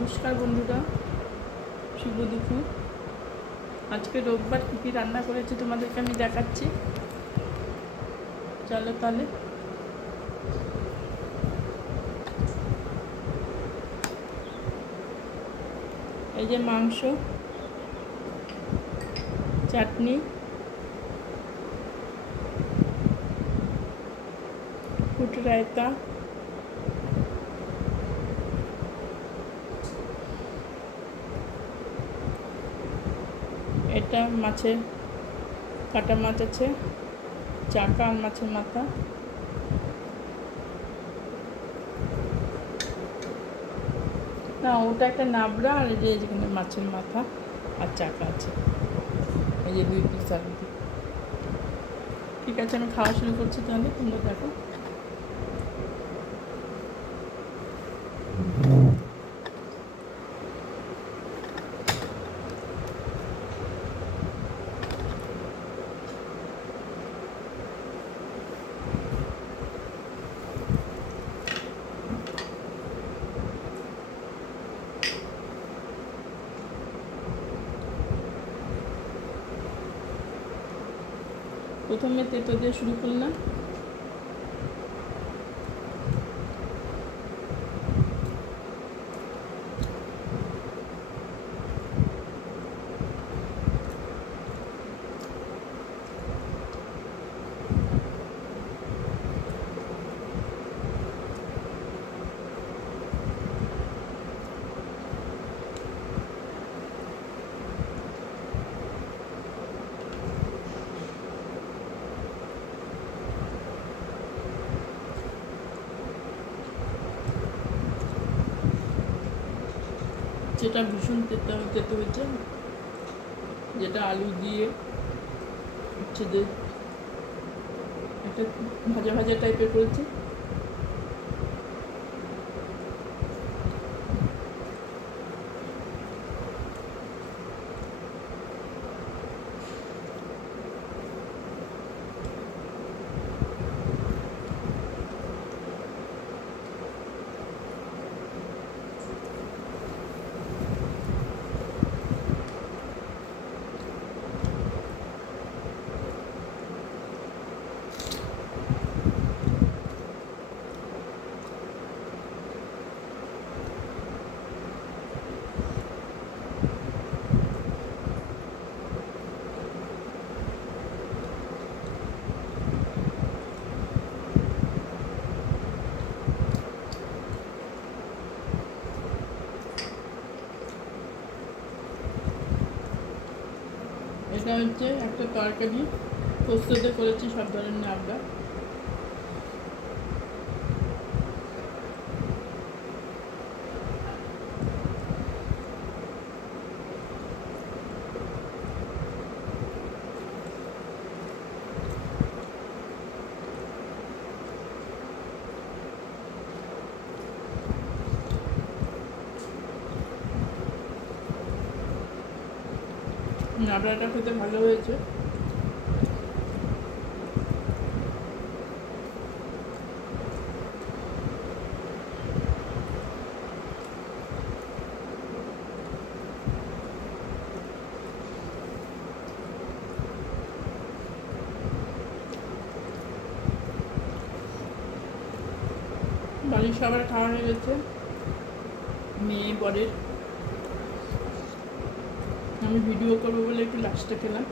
নমস্কার বন্ধুরা, শুভ দুপুর। আজকে রোববার কী কী রান্না করেছি তোমাদেরকে আমি দেখাচ্ছি। চলো তাহলে। এই যে মাংস, চাটনি, কুট রায়তা, এটা মাছের কাটা মাছ আছে, চাকা আর মাছের মাথা, না ওটা একটা নাবড়া, আর এই যে যেখানে মাছের মাথা আর চাকা আছে, এই যে 2 পিস আলু। ঠিক আছে, আমি খাওয়া শুরু করছি, তাহলে তোমরা দেখো। প্রথমে তেতো দিয়ে শুরু করলাম। যেটা ভীষণ তেতো তেতো হয়েছে, যেটা আলু দিয়ে হচ্ছে যে একটা ভাজা ভাজা টাইপের করেছি। এটা হচ্ছে একটা তরকারি, পোস্ততে করেছি সব ধরনের নাবড়া। নাবড়াটা খেতে ভালো হয়েছে। বাড়ির সবার খাওয়া হয়ে গেছে, মেয়ে বরের। আমি ভিডিও করবো বলে একটু লাস্টে খেলাম।